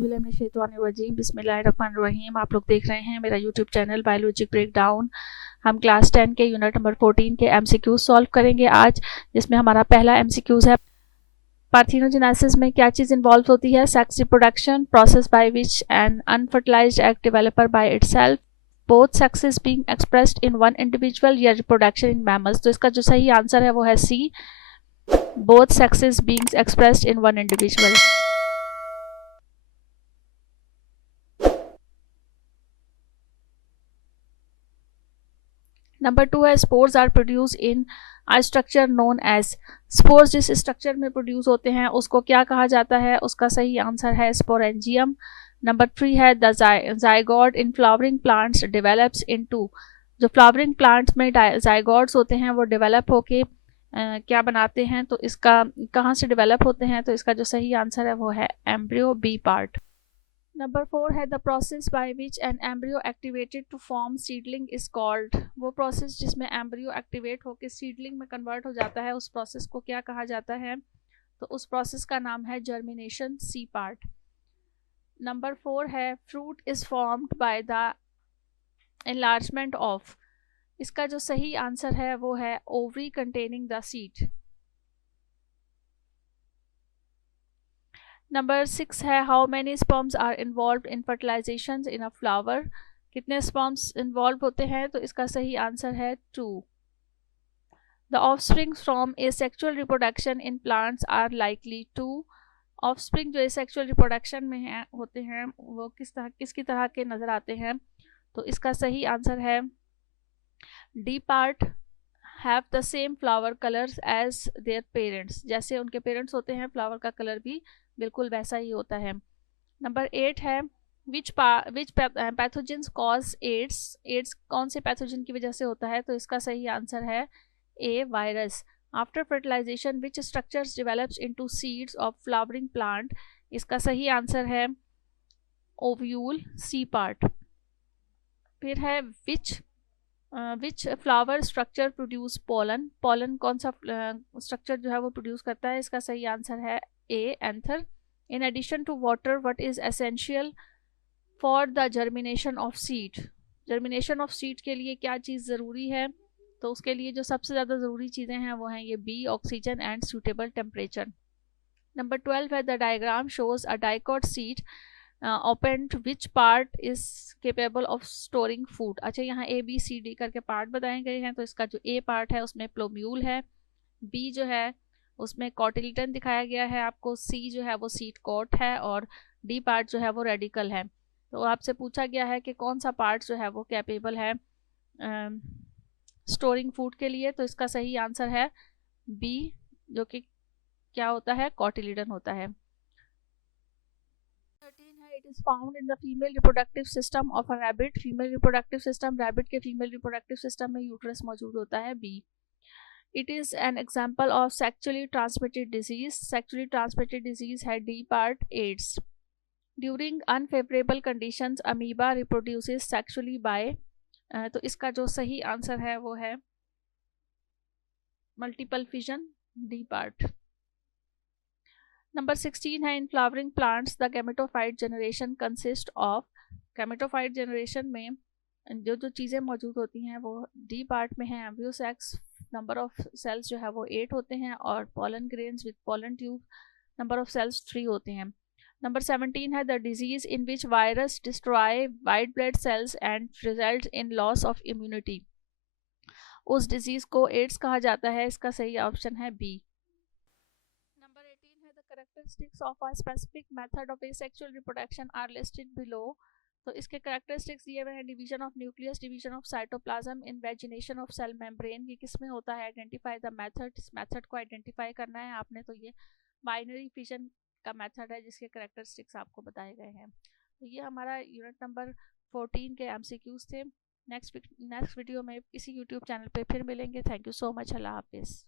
औज़ुबिल्लाहिमिनश्शैतानिर्रजीम बिस्मिल्लाहिर्रहमानिर्रहीम। आप लोग देख रहे हैं मेरा यूट्यूब चैनल बायोलॉजिक ब्रेकडाउन। हम क्लास 10 के यूनिट नंबर 14 के एमसीक्यूज सॉल्व करेंगे आज, जिसमें हमारा पहला एमसीक्यूज है पार्थेनोजेनेसिस में क्या चीज़ इन्वॉल्व होती है। Sex reproduction, process by which an unfertilised egg developer by itself, both sexes being expressed in one individual, या रिप्रोडक्शन इन मैमल्स। तो इसका जो सही आंसर है वो है C, both sexes being expressed in one individual. Number 2 है spores are produce in a structure known as. Spores जिस स्ट्रक्चर में प्रोड्यूस होते हैं उसको क्या कहा जाता है, उसका सही आंसर है स्पोरेंजियम। नंबर 3 है the zygote in flowering plants develops into. जो फ्लावरिंग प्लांट्स में जाइगोट्स होते हैं वो डेवलप होके क्या बनाते हैं, तो इसका कहाँ से डेवलप होते हैं, तो इसका जो सही आंसर है वो है एम्ब्रियो, बी पार्ट। नंबर 4 है the process by which an embryo activated to form seedling is called. वो प्रोसेस जिसमें एम्ब्रियो एक्टिवेट होकर सीडलिंग में कन्वर्ट हो जाता है, उस प्रोसेस को क्या कहा जाता है, तो उस प्रोसेस का नाम है जर्मिनेशन, सी पार्ट। नंबर 4 है fruit is formed by the enlargement of. इसका जो सही आंसर है वो है ovary containing the seed. Number 6 है how many sperms are involve in fertilization in a flower. कितने स्पर्म्स इन्वॉल्व होते हैं, तो इसका सही आंसर है 2। The offspring from asexual reproduction in plants are likely to. Offspring जो सेक्सुअल रिप्रोडक्शन में होते हैं वो किसकी तरह के नज़र आते हैं, तो इसका सही आंसर है D part. Have the same flower colours as their parents. जैसे उनके पेरेंट्स होते हैं फ्लावर का कलर भी बिल्कुल वैसा ही होता है। नंबर 8 है विच पैथोजेंस कॉज एड्स। एड्स कौन से पैथोजन की वजह से होता है, तो इसका सही आंसर है A, virus. After fertilisation which structures develops into seeds of flowering plant. इसका सही आंसर है ओव्यूल, सी पार्ट। फिर है which flower structure produce pollen. Pollen कौन सा स्ट्रक्चर जो है वो प्रोड्यूस करता है, इसका सही आंसर है A, anther. In addition to water what is essential for the germination of seed. Germination of seed के लिए क्या चीज़ ज़रूरी है, तो उसके लिए जो सबसे ज़्यादा ज़रूरी चीज़ें हैं वो हैं ये B, oxygen and suitable temperature. Number 12 है the diagram shows a dicot seed opened which part is capable of storing food. अच्छा, यहाँ ए बी सी डी करके पार्ट बताए गए हैं, तो इसका जो ए पार्ट है उसमें प्लोम्यूल है, बी जो है उसमें कॉटिलिडन दिखाया गया है आपको, सी जो है वो सीड कोट है, और डी पार्ट जो है वो रेडिकल है। तो आपसे पूछा गया है कि कौन सा पार्ट जो है वो कैपेबल है स्टोरिंग फूड के लिए, तो इसका सही आंसर है बी, जो कि क्या होता है, कॉटिलिडन होता है। 13 है it is found in the female reproductive system of a rabbit. Female reproductive system, rabbit के फीमेल रिप्रोडक्टिव सिस्टम में यूट्रस मौजूद होता है, B. It is an example of sexually transmitted disease. Sexually transmitted disease है D part, AIDS. During unfavorable conditions, amoeba reproduces sexually by तो इसका जो सही आंसर है वो है multiple fission, D part. Number 16 है in flowering plants the gametophyte generation consist of. Gametophyte generation में जो जो चीज़ें मौजूद होती हैं वो डी पार्ट में है embryo sex. Number of cells जो है वो 8 होते हैं, और pollen grains with pollen tube number of cells 3 होते हैं। नंबर 17 है the disease in which virus destroy white blood cells and result in loss of immunity. उस डिजीज को एड्स कहा जाता है, इसका सही ऑप्शन है बी। नंबर 18 है the characteristics of a specific method of asexual reproduction are listed below. तो इसके कैरेक्टरिस्टिक्स दिए हुए हैं division of nucleus, division of cytoplasm, invagination of cell membrane. ये किस में होता है, आइडेंटिफाई द मेथड। इस मेथड को आइडेंटिफाई करना है आपने, तो ये बाइनरी फिजन का मेथड है जिसके कैरेक्टरिस्टिक्स आपको बताए गए हैं। तो ये हमारा यूनिट नंबर 14 के एमसीक्यूज थे। नेक्स्ट वीडियो में इसी यूट्यूब चैनल पे फिर मिलेंगे। थैंक यू सो मच, अल्लाह हाफिज़।